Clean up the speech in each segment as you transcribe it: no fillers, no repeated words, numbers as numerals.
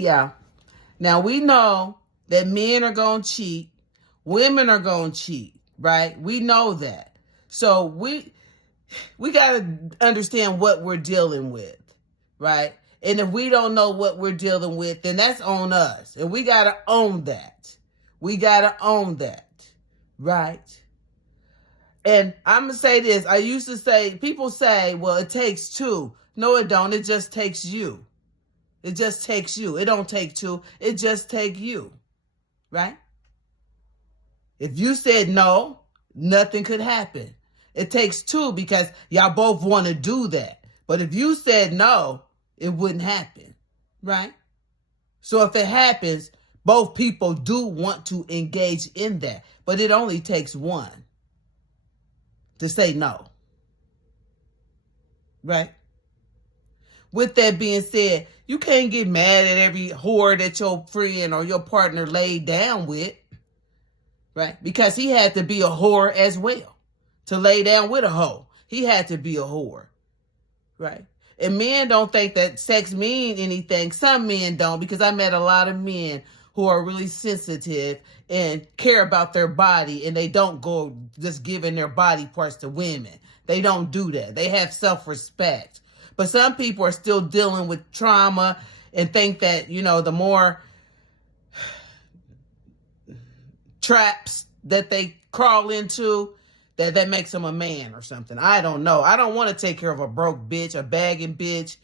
y'all. Now, we know that men are going to cheat. Women are going to cheat, right? We know that. So we got to understand what we're dealing with, right? And if we don't know what we're dealing with, then that's on us. And we got to own that. We got to own that, right? And I'm going to say this. I used to say, people say, well, it takes two. No, it don't. It just takes you. It just takes you. It don't take two. It just take you, right? If you said no, nothing could happen. It takes two because y'all both want to do that. But if you said no, it wouldn't happen, right? So if it happens, both people do want to engage in that. But it only takes one to say no, right? With that being said, you can't get mad at every whore that your friend or your partner laid down with, right? Because he had to be a whore as well to lay down with a hoe. He had to be a whore, right? And men don't think that sex mean anything. Some men don't, because I met a lot of men who are really sensitive and care about their body, and they don't go just giving their body parts to women. They don't do that. They have self-respect. But some people are still dealing with trauma and think that, the more traps that they crawl into, that makes them a man or something. I don't know. I don't want to take care of a broke bitch, a bagging bitch.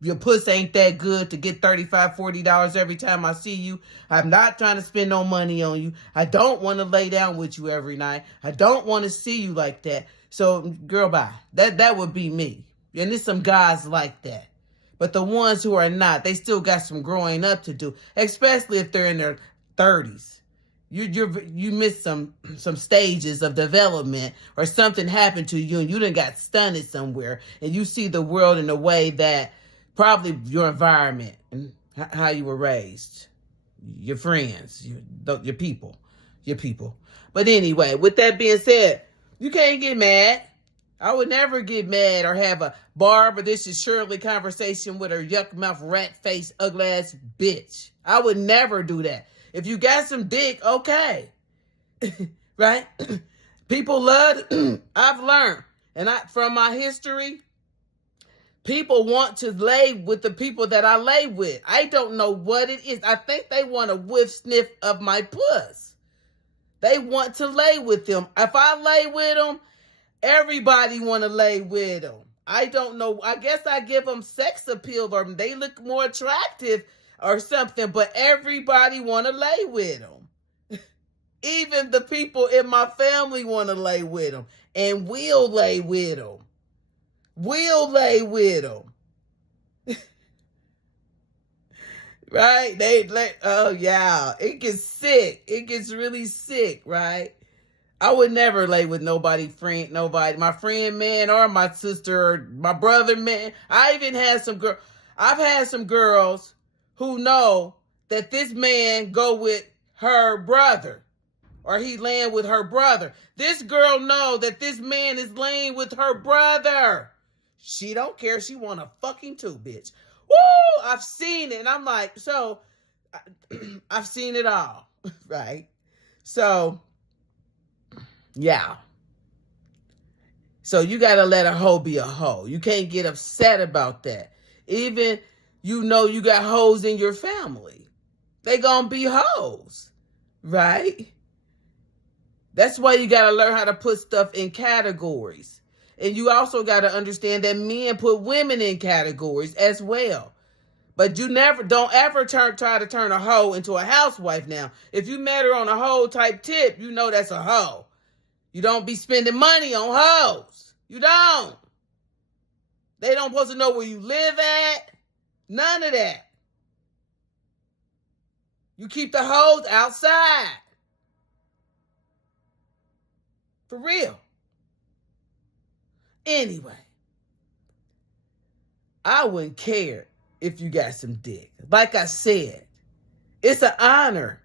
Your puss ain't that good to get $35, $40 every time I see you. I'm not trying to spend no money on you. I don't want to lay down with you every night. I don't want to see you like that. So, girl, bye. That would be me. And there's some guys like that. But the ones who are not, they still got some growing up to do, especially if they're in their 30s. You missed some stages of development, or something happened to you and you done got stunted somewhere, and you see the world in a way that probably your environment and how you were raised, your friends, your people. But anyway, with that being said, you can't get mad. I would never get mad or have a Barbara, this is Shirley conversation with her yuck mouth, rat face, ugly ass bitch. I would never do that. If you got some dick, okay. Right? People love, I've learned, and from my history, people want to lay with the people that I lay with. I don't know what it is. I think they want a whiff sniff of my puss. They want to lay with them. If I lay with them, everybody want to lay with them. I don't know. I guess I give them sex appeal, or they look more attractive or something, but everybody want to lay with them. Even the people in my family want to lay with them, and we'll lay with them. We'll lay with them. Right? Oh yeah, it gets sick. It gets really sick, right? I would never lay with nobody, my friend man, or my sister, or my brother man. I've had some girls who know that this man go with her brother, or he laying with her brother. This girl know that this man is laying with her brother. She don't care. She want a fucking too, bitch. Woo! I've seen it, and I'm like, so I've seen it all, right? So, yeah. So you got to let a hoe be a hoe. You can't get upset about that. Even, you got hoes in your family. They gonna be hoes, right? That's why you got to learn how to put stuff in categories. And you also got to understand that men put women in categories as well. But don't ever try to turn a hoe into a housewife now. If you met her on a hoe type tip, you know that's a hoe. You don't be spending money on hoes. You don't. They don't supposed to know where you live at. None of that. You keep the hoes outside. For real. Anyway, I wouldn't care if you got some dick. Like I said, it's an honor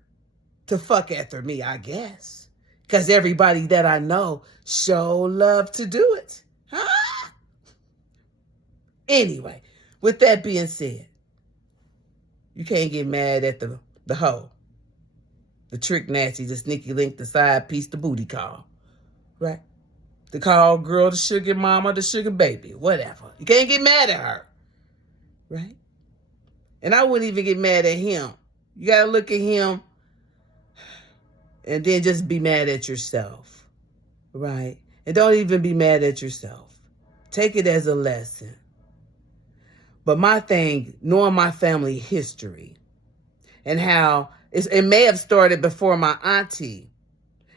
to fuck after me, I guess. Because everybody that I know sure love to do it. Huh? Anyway, with that being said, You can't get mad at the hoe, the trick nasty, the sneaky link, the side piece, the booty call, right? The call girl, the sugar mama, the sugar baby, whatever. You can't get mad at her, right? And I wouldn't even get mad at him. You got to look at him and then just be mad at yourself, right? And don't even be mad at yourself. Take it as a lesson. But my thing, knowing my family history and how it may have started before my auntie.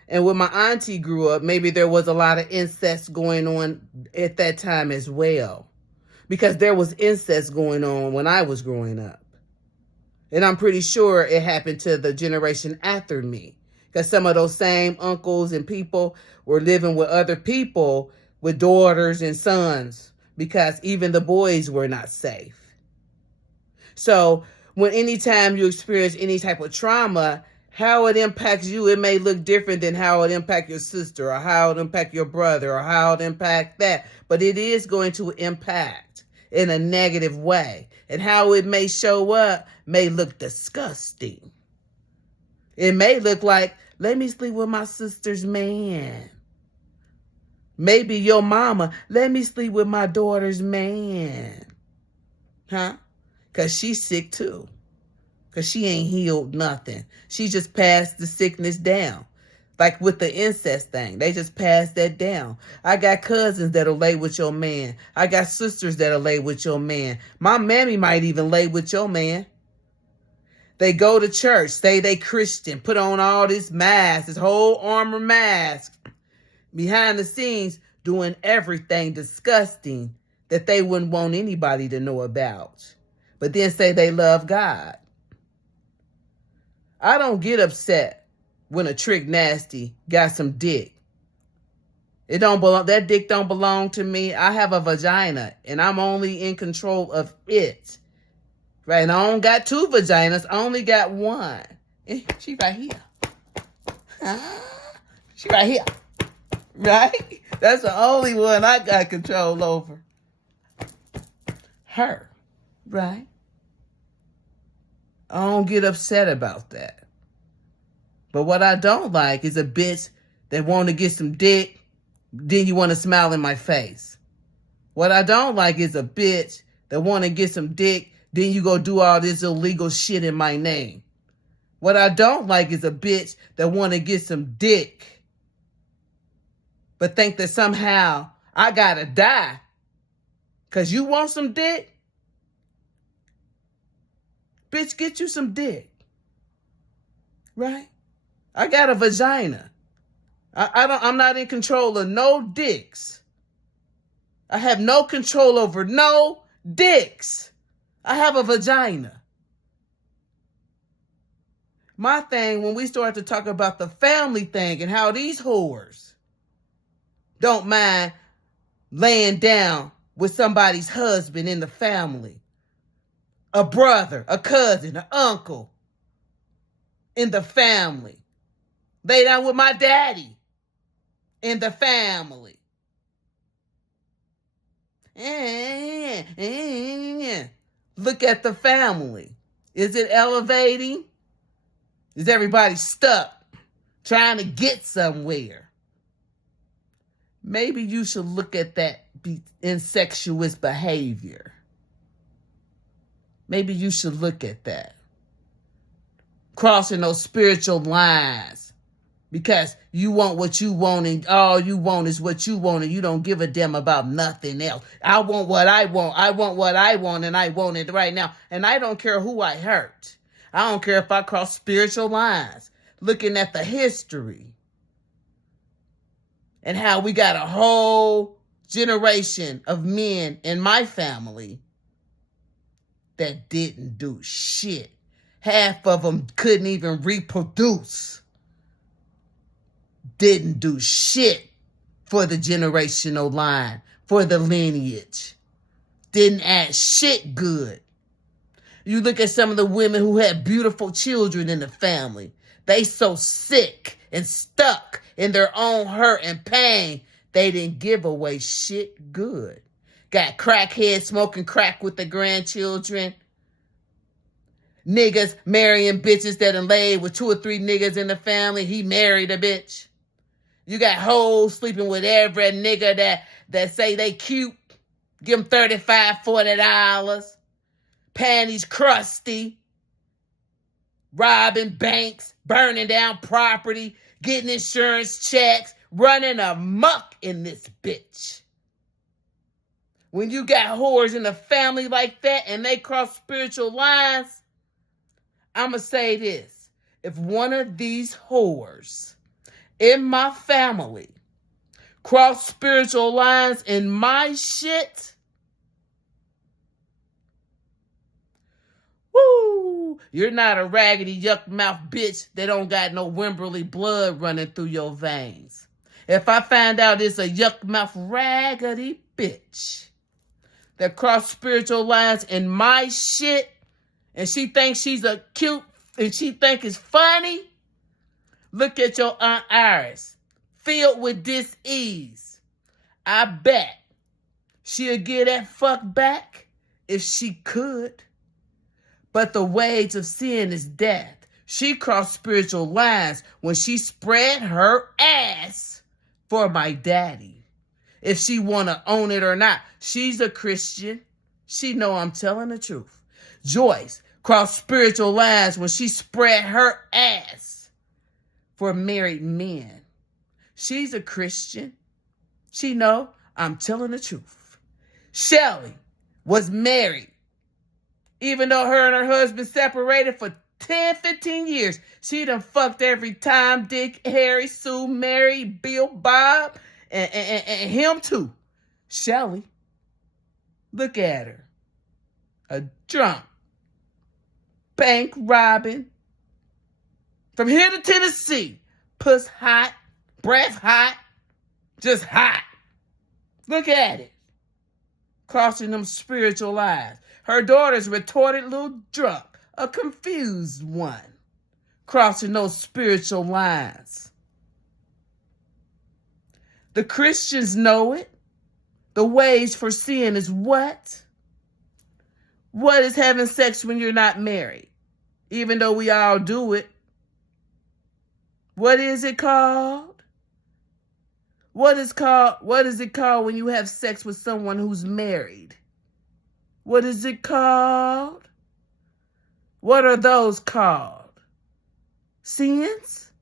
And when my auntie grew up, maybe there was a lot of incest going on at that time as well. Because there was incest going on when I was growing up. And I'm pretty sure it happened to the generation after me. Because some of those same uncles and people were living with other people with daughters and sons. Because even the boys were not safe. So when anytime you experience any type of trauma, how it impacts you, it may look different than how it impacts your sister or how it impacts your brother or how it impacts that. But it is going to impact in a negative way. And how it may show up may look disgusting. It may look like, let me sleep with my sister's man. Maybe your mama, let me sleep with my daughter's man. Huh? Because she's sick too. Because she ain't healed nothing. She just passed the sickness down. Like with the incest thing. They just passed that down. I got cousins that'll lay with your man. I got sisters that'll lay with your man. My mammy might even lay with your man. They go to church, say they Christian, put on all this mask, this whole armor mask. Behind the scenes, doing everything disgusting that they wouldn't want anybody to know about. But then say they love God. I don't get upset when a trick nasty got some dick. It don't belong. That dick don't belong to me. I have a vagina, and I'm only in control of it. Right? And I don't got two vaginas. I only got one. She right here. She right here. Right? That's the only one I got control over. Her. Right? I don't get upset about that. But what I don't like is a bitch that want to get some dick, then you want to smile in my face. What I don't like is a bitch that want to get some dick, then you go do all this illegal shit in my name. What I don't like is a bitch that want to get some dick, but think that somehow I gotta die because you want some dick. Bitch, get you some dick. Right? I got a vagina. I'm not in control of no dicks. I have no control over no dicks. I have a vagina. My thing, when we start to talk about the family thing and how these whores don't mind laying down with somebody's husband in the family, a brother, a cousin, an uncle in the family, lay down with my daddy in the family. Look at the family. Is it elevating? Is everybody stuck trying to get somewhere? Maybe you should look at that incestuous behavior. Maybe you should look at that. Crossing those spiritual lines. Because you want what you want and all you want is what you want and you don't give a damn about nothing else. I want what I want. I want what I want and I want it right now. And I don't care who I hurt. I don't care if I cross spiritual lines. Looking at the history. And how we got a whole generation of men in my family that didn't do shit. Half of them couldn't even reproduce. Didn't do shit for the generational line, for the lineage. Didn't add shit good. You look at some of the women who had beautiful children in the family. They so sick and stuck in their own hurt and pain, they didn't give away shit good. Got crackheads smoking crack with the grandchildren. Niggas marrying bitches that done laid with 2 or 3 niggas in the family. He married a bitch. You got hoes sleeping with every nigga that say they cute. Give them $35, $40. Panties crusty. Robbing banks. Burning down property. Getting insurance checks. Running amok in this bitch. When you got whores in a family like that and they cross spiritual lines, I'ma say this. If one of these whores in my family cross spiritual lines in my shit, woo, you're not a raggedy yuck mouth bitch that don't got no Wimberley blood running through your veins. If I find out it's a yuck mouth raggedy bitch that cross spiritual lines in my shit, and she thinks she's a cute, and she think it's funny, look at your Aunt Iris, filled with dis-ease. I bet she'll get that fuck back if she could. But the wage of sin is death. She crossed spiritual lines when she spread her ass for my daddy. If she want to own it or not. She's a Christian. She know I'm telling the truth. Joyce crossed spiritual lines when she spread her ass for married men. She's a Christian. She know I'm telling the truth. Shelly was married. Even though her and her husband separated for 10, 15 years, she done fucked every Tom, Dick, Harry, Sue, Mary, Bill, Bob, and him too. Shelly, look at her. A drunk, bank robbing. From here to Tennessee, puss hot, breath hot, just hot. Look at it. Crossing them spiritual lines. Her daughter's retorted little drunk, a confused one. Crossing those spiritual lines. The Christians know it. The wage for sin is what? What is having sex when you're not married? Even though we all do it. What is it called? What is it called when you have sex with someone who's married? What is it called? What are those called? Sins?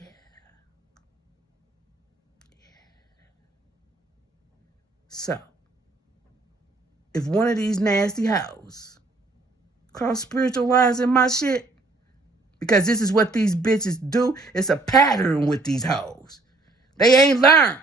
Yeah. So, if one of these nasty hoes cross spiritual lines in my shit, because this is what these bitches do, it's a pattern with these hoes. They ain't learned.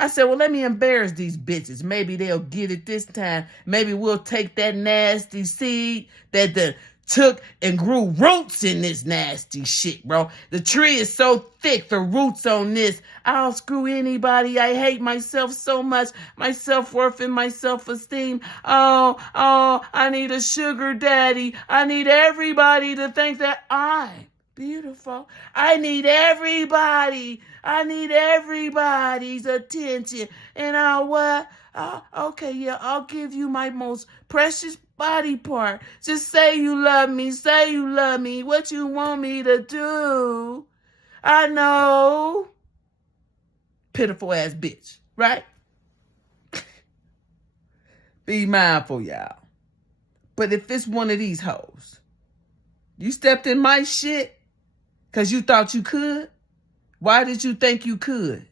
I said, well, let me embarrass these bitches. Maybe they'll get it this time. Maybe we'll take that nasty seed that took and grew roots in this nasty shit, bro. The tree is so thick, the roots on this. I'll screw anybody. I hate myself so much. My self-worth and my self-esteem. Oh, I need a sugar daddy. I need everybody to think that I'm beautiful. I need everybody. I need everybody's attention. And okay, yeah, I'll give you my most precious body part. Just say you love me. Say you love me. What you want me to do? I know. Pitiful ass bitch, right? Be mindful, y'all. But if it's one of these hoes, you stepped in my shit because you thought you could. Why did you think you could?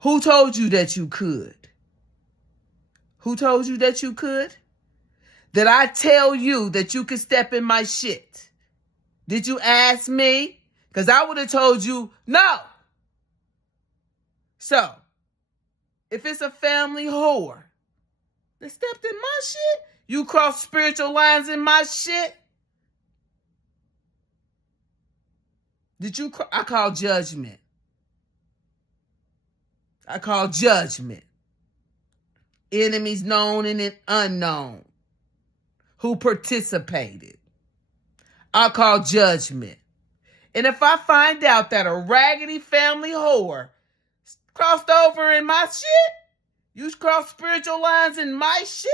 Who told you that you could? Who told you that you could? Did I tell you that you could step in my shit? Did you ask me? Because I would have told you no. So, if it's a family whore that stepped in my shit, you cross spiritual lines in my shit, I call judgment. I call judgment. Enemies known and unknown who participated. I call judgment. And if I find out that a raggedy family whore crossed over in my shit, you crossed spiritual lines in my shit,